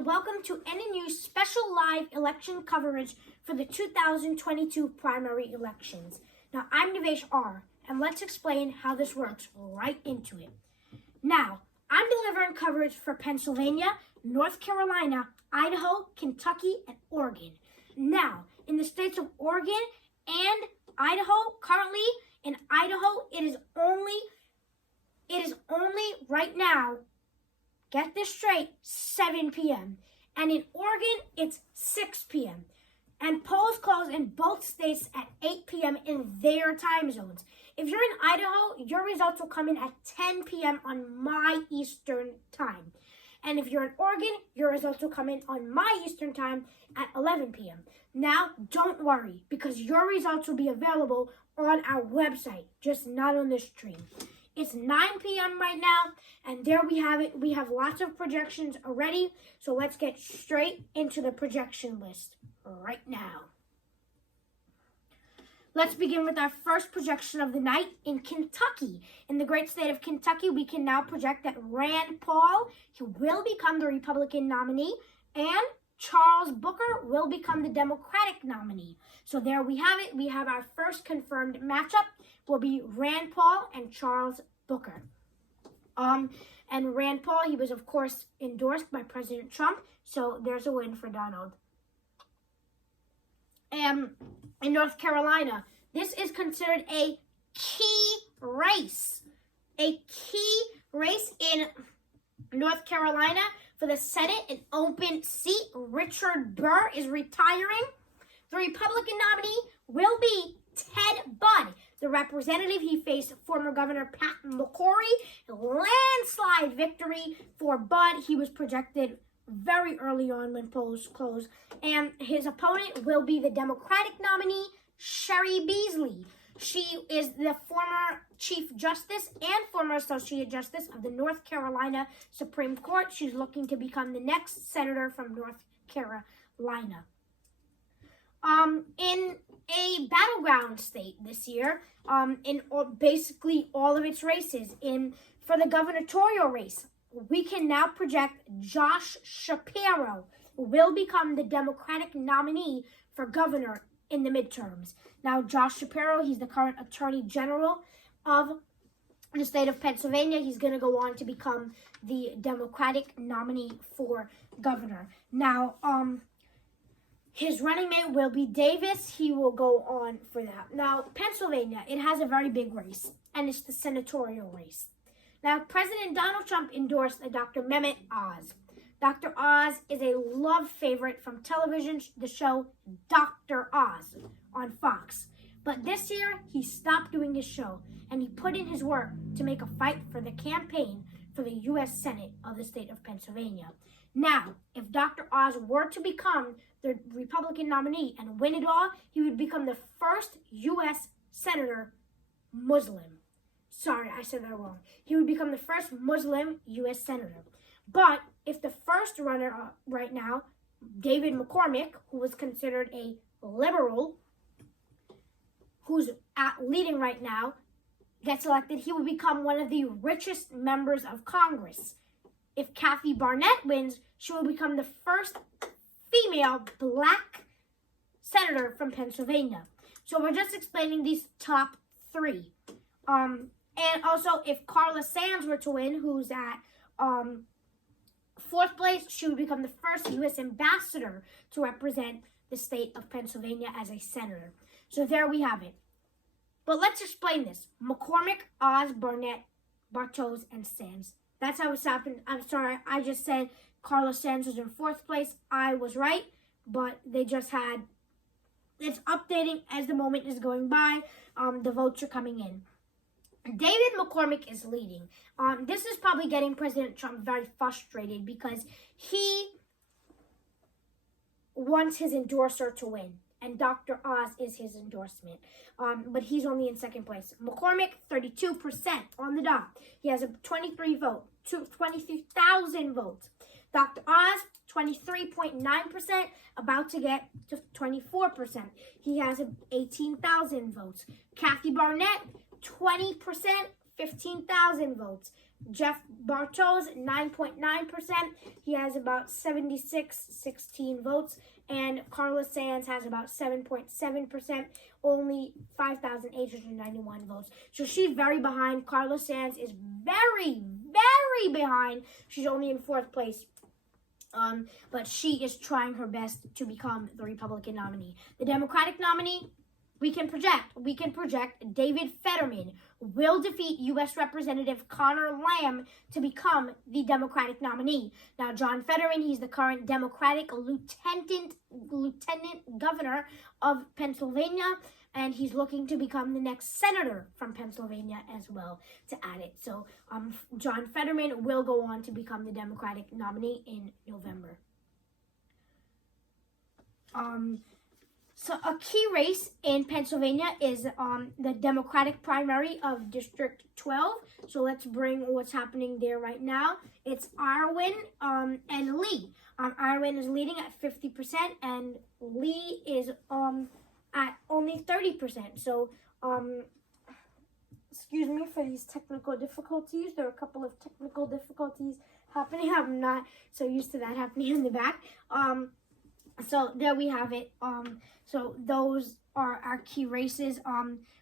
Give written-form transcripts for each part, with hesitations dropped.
and welcome to NNU's special live election coverage for the 2022 primary elections. Now, I'm Navesh R, and let's explain how this works right into it. Now, I'm delivering coverage for Pennsylvania, North Carolina, Idaho, Kentucky, and Oregon. Now, in the states of Oregon and Idaho, currently in Idaho, it is only right now, get this straight, 7 p.m. And in Oregon, it's 6 p.m. And polls close in both states at 8 p.m. in their time zones. If you're in Idaho, your results will come in at 10 p.m. on my Eastern time. And if you're in Oregon, your results will come in on my Eastern time at 11 p.m. Now, don't worry, because your results will be available on our website, just not on this stream. It's 9 p.m. right now, and there we have it. We have lots of projections already, so let's get straight into the projection list right now. Let's begin with our first projection of the night in Kentucky. In the great state of Kentucky, we can now project that Rand Paul, he will become the Republican nominee, and Charles Booker will become the Democratic nominee. So there we have it. We have our first confirmed matchup will be Rand Paul and Charles Booker. And Rand Paul, he was, of course, endorsed by President Trump, so there's a win for Donald. In North Carolina, this is considered a key race. A key race in North Carolina for the Senate, an open seat. Richard Burr is retiring. The Republican nominee will be Ted Budd. The representative, he faced former Governor Pat McCrory. A landslide victory for Budd. He was projected very early on when polls closed. And his opponent will be the Democratic nominee, Sherry Beasley. She is the former Chief Justice and former Associate Justice of the North Carolina Supreme Court. She's looking to become the next senator from North Carolina. In a battleground state this year, in basically all of its races, for the gubernatorial race, we can now project Josh Shapiro will become the Democratic nominee for governor in the midterms. Now, Josh Shapiro, he's the current Attorney General of the state of Pennsylvania. He's going to go on to become the Democratic nominee for governor. Now, his running mate will be Davis. He will go on for that. Now, Pennsylvania, it has a very big race, and it's the senatorial race. Now, President Donald Trump endorsed Dr. Mehmet Oz. Dr. Oz is a love favorite from television, the show Dr. Oz on Fox. But this year, he stopped doing his show, and he put in his work to make a fight for the campaign for the U.S. Senate of the state of Pennsylvania. Now, if Dr. Oz were to become the Republican nominee and win it all, he would become the first U.S. Senator Muslim. Sorry, I said that wrong. He would become the first Muslim U.S. Senator. But if the first runner right now, David McCormick, who was considered a liberal, who's leading right now, gets elected, he will become one of the richest members of Congress. If Kathy Barnett wins, she will become the first female black senator from Pennsylvania. So we're just explaining these top three. And also, if Carla Sands were to win, who's at fourth place, she would become the first U.S. ambassador to represent the state of Pennsylvania as a senator. So there we have it. But let's explain this. McCormick, Oz, Barnett, Bartos, and Sands. That's how it's happened. I'm sorry, I just said Carla Sands was in fourth place. I was right, but they just had, it's updating as the moment is going by. The votes are coming in. David McCormick is leading. This is probably getting President Trump very frustrated because he wants his endorser to win, and Dr. Oz is his endorsement. But he's only in second place. McCormick, 32% on the dot. He has a 23,000 votes. Dr. Oz, 23.9%, about to get to 24%. He has 18,000 votes. Kathy Barnett, 20%, 15,000 votes. Jeff Bartos, 9.9%. He has about 16 votes. And Carlos Sands has about 7.7%, only 5,891 votes. So she's very behind. Carlos Sands is very, very behind. She's only in 4th place. But she is trying her best to become the Republican nominee. The Democratic nominee, we can project David Fetterman will defeat U.S. Representative Connor Lamb to become the Democratic nominee. Now, John Fetterman, he's the current Democratic lieutenant governor of Pennsylvania, and he's looking to become the next senator from Pennsylvania as well to add it. So, John Fetterman will go on to become the Democratic nominee in November. So a key race in Pennsylvania is the Democratic primary of District 12. So let's bring what's happening there right now. It's Irwin and Lee. Irwin is leading at 50% and Lee is at only 30%. So excuse me for these technical difficulties. There are a couple of technical difficulties happening. I'm not so used to that happening in the back. So there we have it. So those are our key races.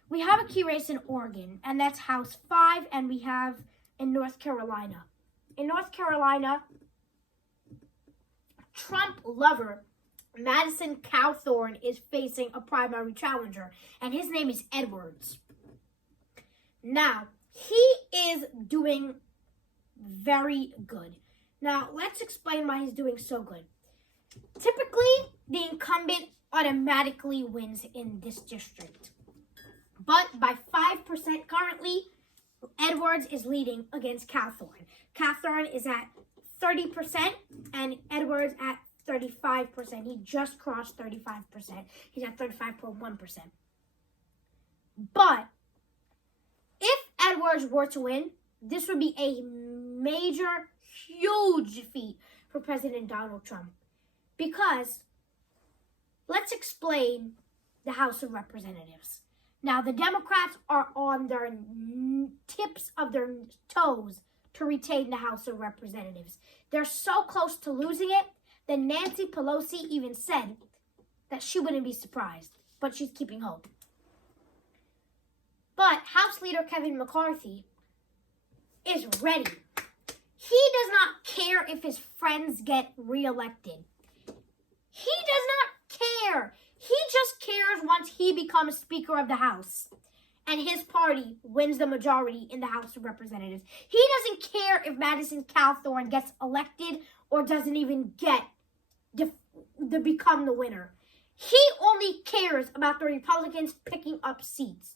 We have a key race in Oregon, and that's House 5, and we have in North Carolina. In North Carolina, Trump lover Madison Cawthorn is facing a primary challenger, and his name is Edwards. Now, he is doing very good. Now, let's explain why he's doing so good. Typically, the incumbent automatically wins in this district. But by 5% currently, Edwards is leading against Cawthorn. Cawthorn is at 30% and Edwards at 35%. He just crossed 35%. He's at 35.1%. But if Edwards were to win, this would be a major, huge feat for President Donald Trump. Because let's explain the House of Representatives. Now, the Democrats are on their tips of their toes to retain the House of Representatives. They're so close to losing it that Nancy Pelosi even said that she wouldn't be surprised, but she's keeping hope. But House Leader Kevin McCarthy is ready. He does not care if his friends get reelected. He does not care. He just cares once he becomes Speaker of the House and his party wins the majority in the House of Representatives. He doesn't care if Madison Cawthorn gets elected or doesn't even get to become the winner. He only cares about the Republicans picking up seats.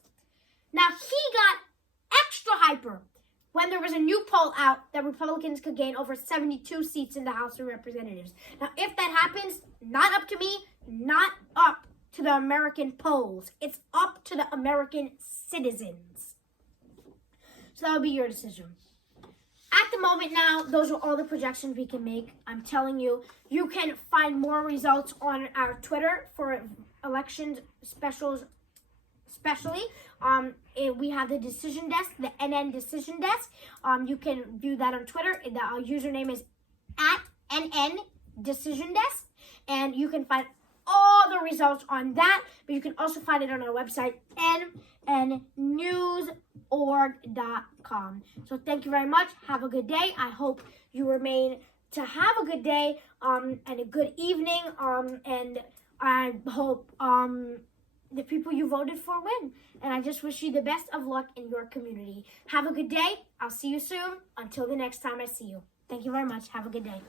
Now, he got extra hyper when there was a new poll out that Republicans could gain over 72 seats in the House of Representatives. Now, if that happens, not up to me, not up to the American polls. It's up to the American citizens. So that would be your decision. At the moment now, those are all the projections we can make. I'm telling you, you can find more results on our Twitter for elections specials, especially. We have the decision desk, the NN decision desk. You can view that on Twitter. The username is @NN decision desk, and you can find all the results on that, but you can also find it on our website, nnnewsorg.com. So thank you very much. Have a good day. I hope you remain to have a good day and a good evening, and I hope the people you voted for win. And I just wish you the best of luck in your community. Have a good day. I'll see you soon. Until the next time I see you. Thank you very much. Have a good day.